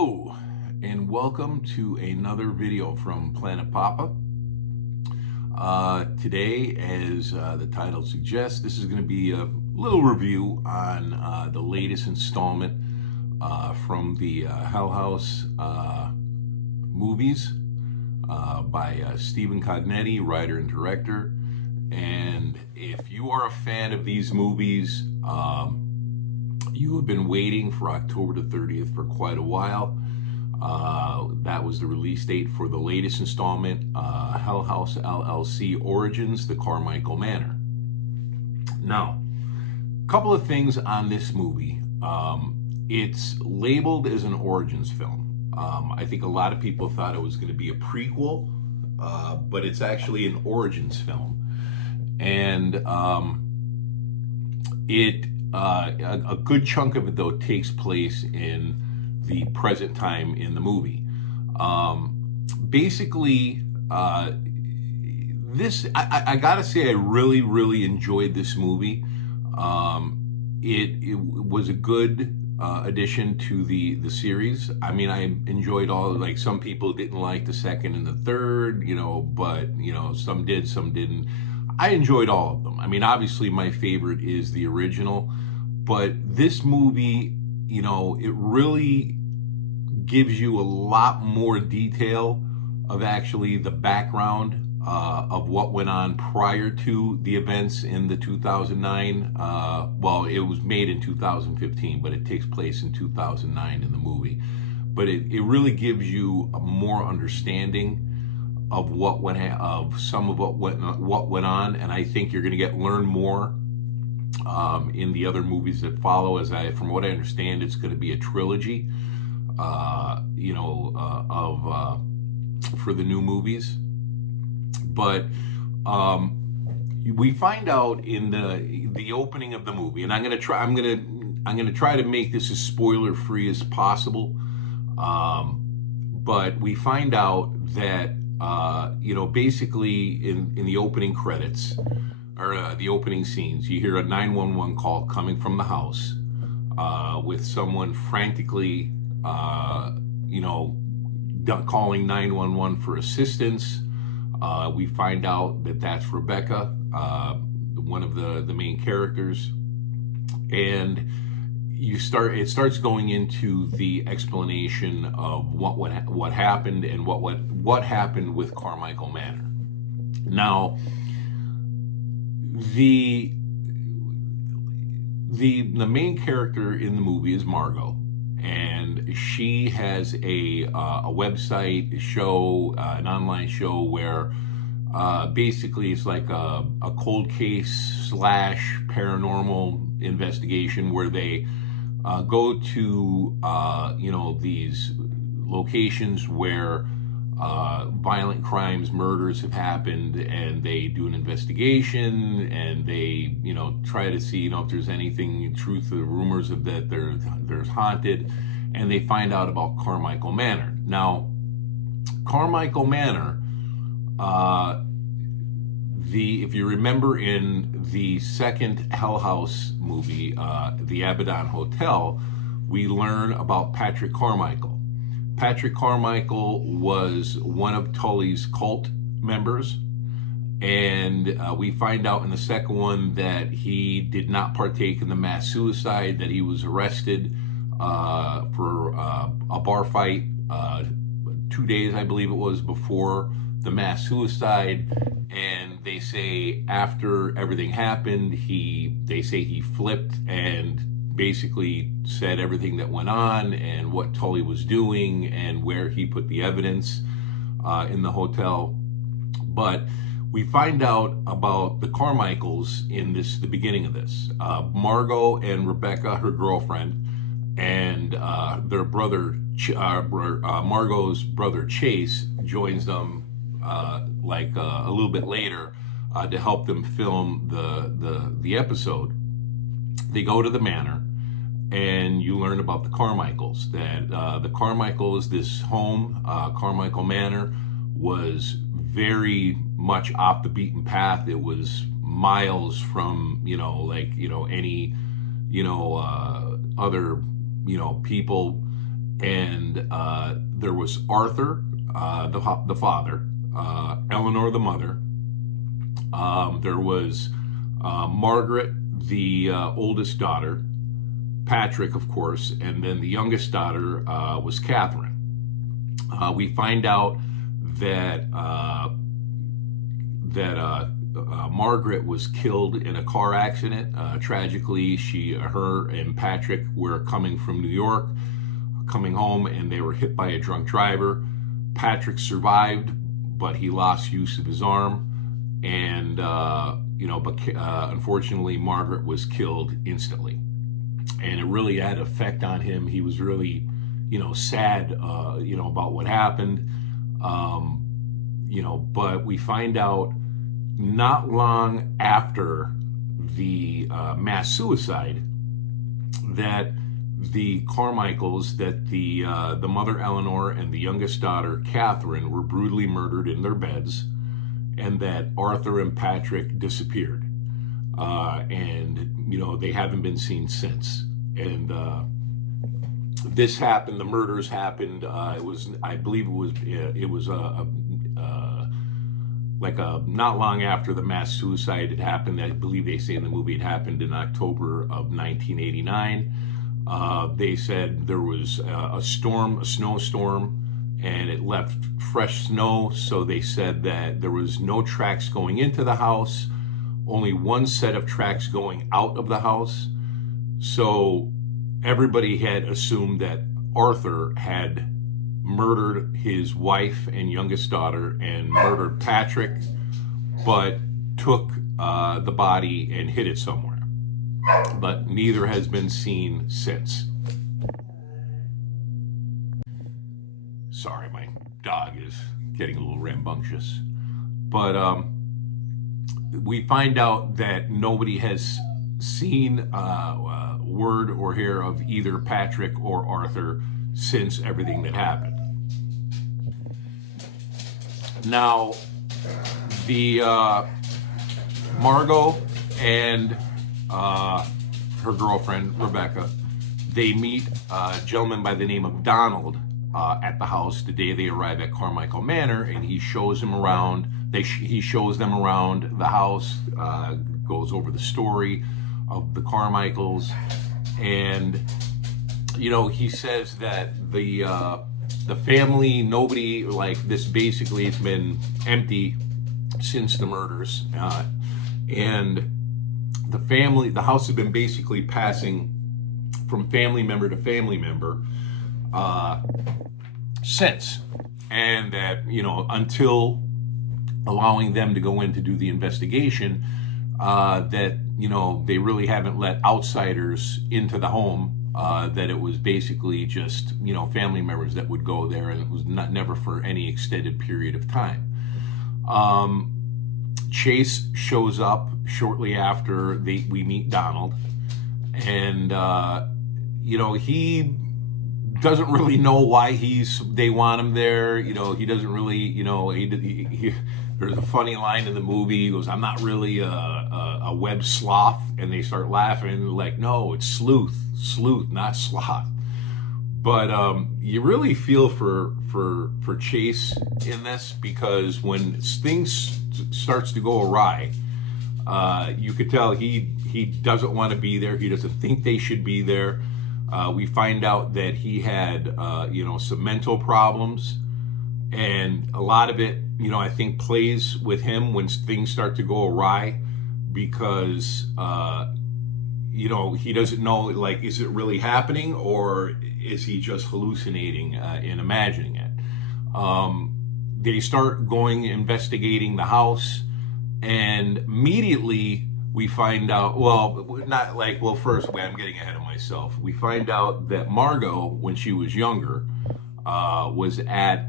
Hello and welcome to another video from Planet Papa. Today, as the title suggests, this is going to be a little review on the latest installment from the Hell House movies by Stephen Cognetti, writer and director. And if you are a fan of these movies, you have been waiting for October the 30th for quite a while. That was the release date for the latest installment, Hell House LLC Origins, the Carmichael Manor. Now, a couple of things on this movie. It's labeled as an Origins film. I think a lot of people thought it was going to be a prequel, but it's actually an Origins film. And a good chunk of it, though, takes place in the present time in the movie. Basically, I gotta say, I really enjoyed this movie. It was a good addition to the series. I mean, I enjoyed all, like, some people didn't like the second and the third, but, some did, some didn't. I enjoyed all of them. I mean, obviously my favorite is the original, but this movie, it really gives you a lot more detail of actually the background of what went on prior to the events in the 2009, well, it was made in 2015, but it takes place in 2009 in the movie. But it really gives you a more understanding of what went some of what went on, and I think you're going to learn more in the other movies that follow. From what I understand, it's going to be a trilogy, for the new movies. But we find out in the opening of the movie, and I'm going to try to make this as spoiler free as possible. But we find out that basically in the opening credits, or the opening scenes, you hear a 911 call coming from the house, with someone frantically, calling 911 for assistance. We find out that that's Rebecca, one of the main characters, and it starts going into the explanation of what happened and what happened with Carmichael Manor. Now, the main character in the movie is Margot, and she has a website, show, an online show where basically it's like a cold case / paranormal investigation where they go to these locations where violent crimes, murders have happened, and they do an investigation, and they try to see if there's anything truth to the rumors of that there's haunted, and they find out about Carmichael Manor. Now, Carmichael Manor, if you remember in the second Hell House movie, the Abaddon Hotel, we learn about Patrick Carmichael. Patrick Carmichael was one of Tully's cult members, and we find out in the second one that he did not partake in the mass suicide, that he was arrested for a bar fight 2 days, I believe it was, before the mass suicide. And they say after everything happened, they say he flipped and basically said everything that went on and what Tully was doing and where he put the evidence in the hotel. But we find out about the Carmichaels in the beginning of this. Margot and Rebecca, her girlfriend, and their brother, Margot's brother Chase, joins them a little bit later to help them film the episode. They go to the manor, and you learn about the Carmichaels. That the Carmichaels, this home, Carmichael Manor, was very much off the beaten path. It was miles from any other people, And there was Arthur, the father, Eleanor, the mother. There was Margaret, the oldest daughter, Patrick, of course, and then the youngest daughter was Catherine. We find out that Margaret was killed in a car accident. Tragically, her and Patrick were coming from New York, coming home, and they were hit by a drunk driver. Patrick survived, but he lost use of his arm, and unfortunately, Margaret was killed instantly, and it really had an effect on him. He was really, sad, about what happened, But we find out not long after the mass suicide that the Carmichaels, that the mother Eleanor and the youngest daughter Catherine were brutally murdered in their beds, and that Arthur and Patrick disappeared, and they haven't been seen since. And this happened. The murders happened. I believe it was not long after the mass suicide had happened. I believe they say in the movie it happened in October of 1989. They said there was a snowstorm, and it left fresh snow. So they said that there was no tracks going into the house, only one set of tracks going out of the house. So everybody had assumed that Arthur had murdered his wife and youngest daughter and murdered Patrick, but took the body and hid it somewhere. But neither has been seen since. Sorry, my dog is getting a little rambunctious. But we find out that nobody has seen word or hear of either Patrick or Arthur since everything that happened. Now, the Margot and her girlfriend Rebecca, they meet a gentleman by the name of Donald at the house the day they arrive at Carmichael Manor, and he shows them around. He shows them around the house, goes over the story of the Carmichaels, and he says that the family, nobody, like this, basically it's been empty since the murders, and the house has been basically passing from family member to family member since, and that until allowing them to go in to do the investigation, that they really haven't let outsiders into the home. That it was basically just family members that would go there, and it was never for any extended period of time. Chase shows up shortly after we meet Donald, and he doesn't really know why they want him there. He doesn't really, there's a funny line in the movie. He goes, "I'm not really a web sloth," and they start laughing like, "No, it's sleuth, not sloth." But you really feel for Chase in this, because when things starts to go awry, you could tell he doesn't want to be there. He doesn't think they should be there. We find out that he had some mental problems, and a lot of it I think plays with him when things start to go awry, because he doesn't know, like, is it really happening, or is he just hallucinating and imagining it? They start investigating the house, and immediately we find out, first, I'm getting ahead of myself. We find out that Margot, when she was younger, was at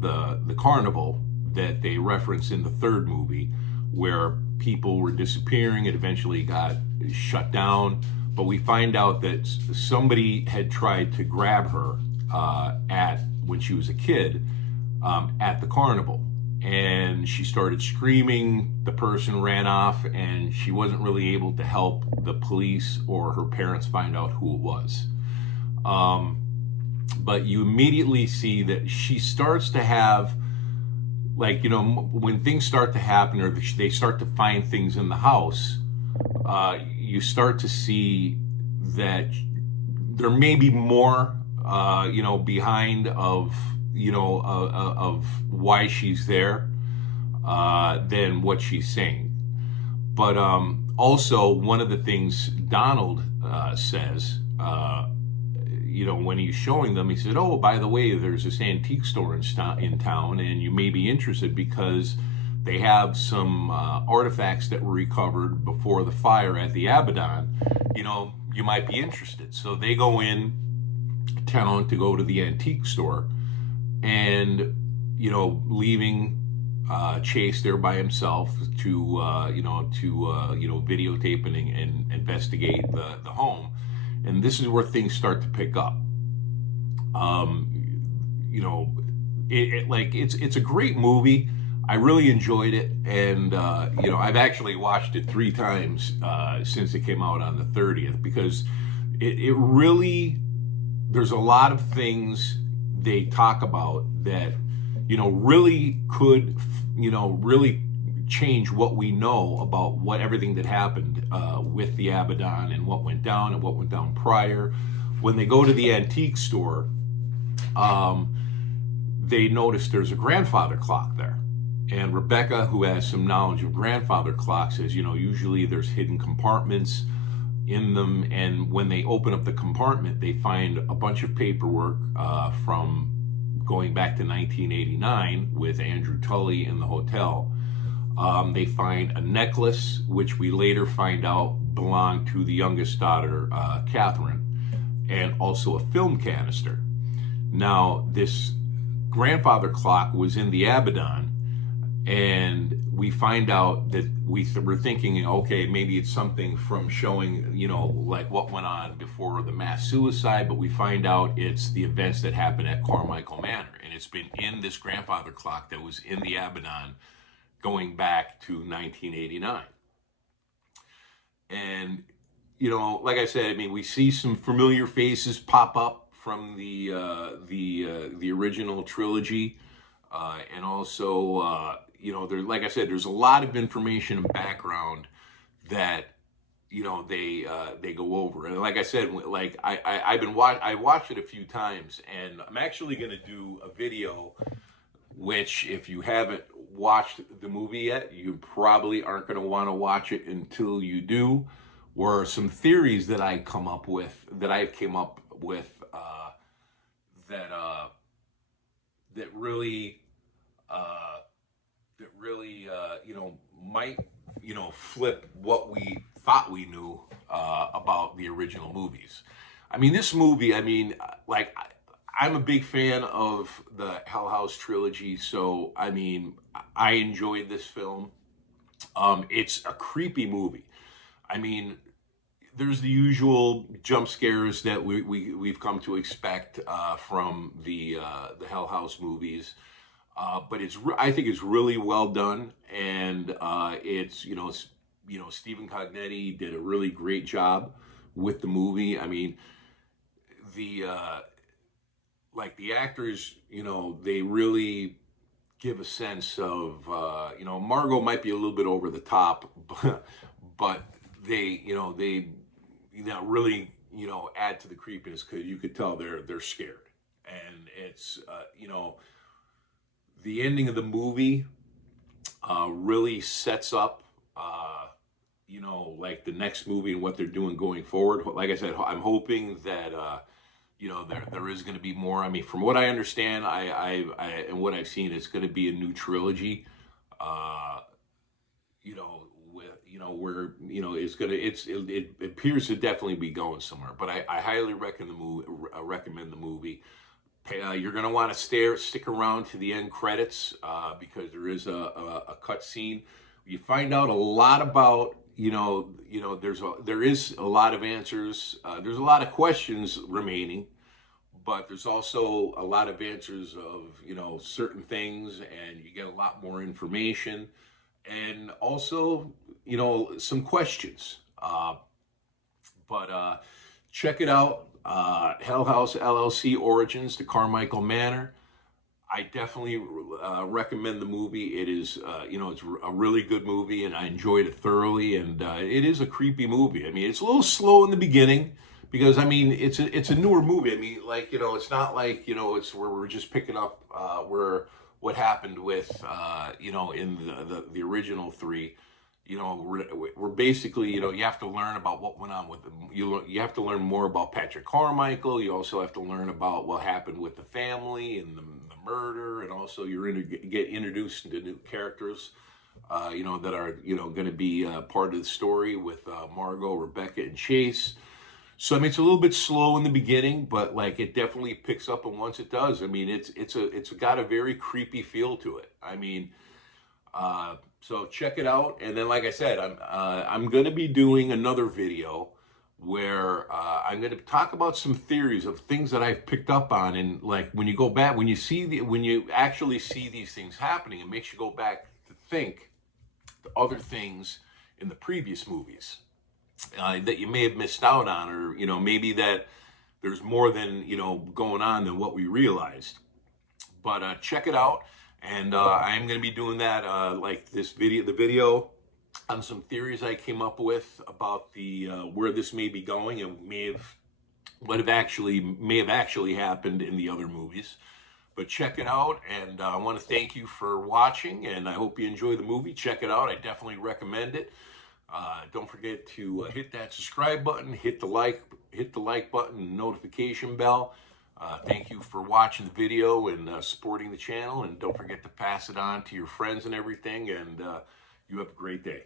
the carnival that they reference in the third movie, where people were disappearing. It eventually got shut down, but we find out that somebody had tried to grab her when she was a kid at the carnival, and she started screaming. The person ran off, and she wasn't really able to help the police or her parents find out who it was. but you immediately see that she starts to have, like, when things start to happen or they start to find things in the house, you start to see that there may be more, behind of why she's there, than what she's saying. But also, one of the things Donald says, when he's showing them, he said, "Oh, by the way, there's this antique store in town, and you may be interested because they have some artifacts that were recovered before the fire at the Abaddon. You might be interested." So they go in town to go to the antique store, and leaving Chase there by himself to videotape and investigate the home. And this is where things start to pick up. It's a great movie. I really enjoyed it, and I've actually watched it 3 times since it came out on the 30th, because it really, there's a lot of things they talk about that really could really change what we know about everything that happened with the Abaddon and what went down prior. When they go to the antique store, they notice there's a grandfather clock there. And Rebecca, who has some knowledge of grandfather clocks, says, usually there's hidden compartments in them. And when they open up the compartment, they find a bunch of paperwork from going back to 1989 with Andrew Tully in the hotel. They find a necklace, which we later find out belonged to the youngest daughter, Catherine, and also a film canister. Now, this grandfather clock was in the Abaddon, and we find out that we're thinking, okay, maybe it's something from showing, like what went on before the mass suicide, but we find out it's the events that happened at Carmichael Manor, and it's been in this grandfather clock that was in the Abaddon going back to 1989. And, like I said, we see some familiar faces pop up from the original trilogy, and also, like I said, there's a lot of information and background that they go over. And like I said, I watched it a few times, and I'm actually going to do a video, which, if you haven't watched the movie yet, you probably aren't going to want to watch it until you do, where some theories that I came up with that really might flip what we thought we knew about the original movies. This movie, I'm a big fan of the Hell House trilogy, so I enjoyed this film. It's a creepy movie. There's the usual jump scares that we've come to expect from the Hell House movies, but I think it's really well done, and it's Stephen Cognetti did a really great job with the movie. The actors, they really give a sense of, Margot might be a little bit over the top, but they really, add to the creepiness, because you could tell they're scared. And it's, the ending of the movie really sets up, the next movie and what they're doing going forward. Like I said, I'm hoping that, there is going to be more. From what I understand, and what I've seen, it's going to be a new trilogy. Where it appears to definitely be going somewhere. But I highly recommend the movie. You're going to want to stick around to the end credits, because there is a cut scene. You find out a lot about, there is a lot of answers. There's a lot of questions remaining, but there's also a lot of answers of, certain things, and you get a lot more information, and also, some questions. But check it out. Hell House LLC Origins, the Carmichael Manor. I definitely recommend the movie. It is, it's a really good movie, and I enjoyed it thoroughly. And it is a creepy movie. I mean, it's a little slow in the beginning because, I mean, it's a newer movie. I mean, like, it's not like, it's where we're just picking up where what happened with, in the original three. We're basically, you have to learn about what went on with them. You have to learn more about Patrick Carmichael. You also have to learn about what happened with the family and the murder, and also get introduced into new characters, that are, going to be part of the story with Margot, Rebecca, and Chase. So I mean, it's a little bit slow in the beginning, but like it definitely picks up, and once it does, I mean, it's got a very creepy feel to it. I mean. So check it out, and then like I said, I'm going to be doing another video where I'm going to talk about some theories of things that I've picked up on, and like when you go back, when you actually see these things happening, it makes you go back to think the other things in the previous movies that you may have missed out on, or maybe that there's more than going on than what we realized. But check it out. And I am going to be doing that, like the video on some theories I came up with about the where this may be going, and may have actually happened in the other movies. But check it out, and I want to thank you for watching, and I hope you enjoy the movie. Check it out. I definitely recommend it. Don't forget to hit that subscribe button, hit the like button, notification bell. Thank you for watching the video and supporting the channel, and don't forget to pass it on to your friends and everything, and you have a great day.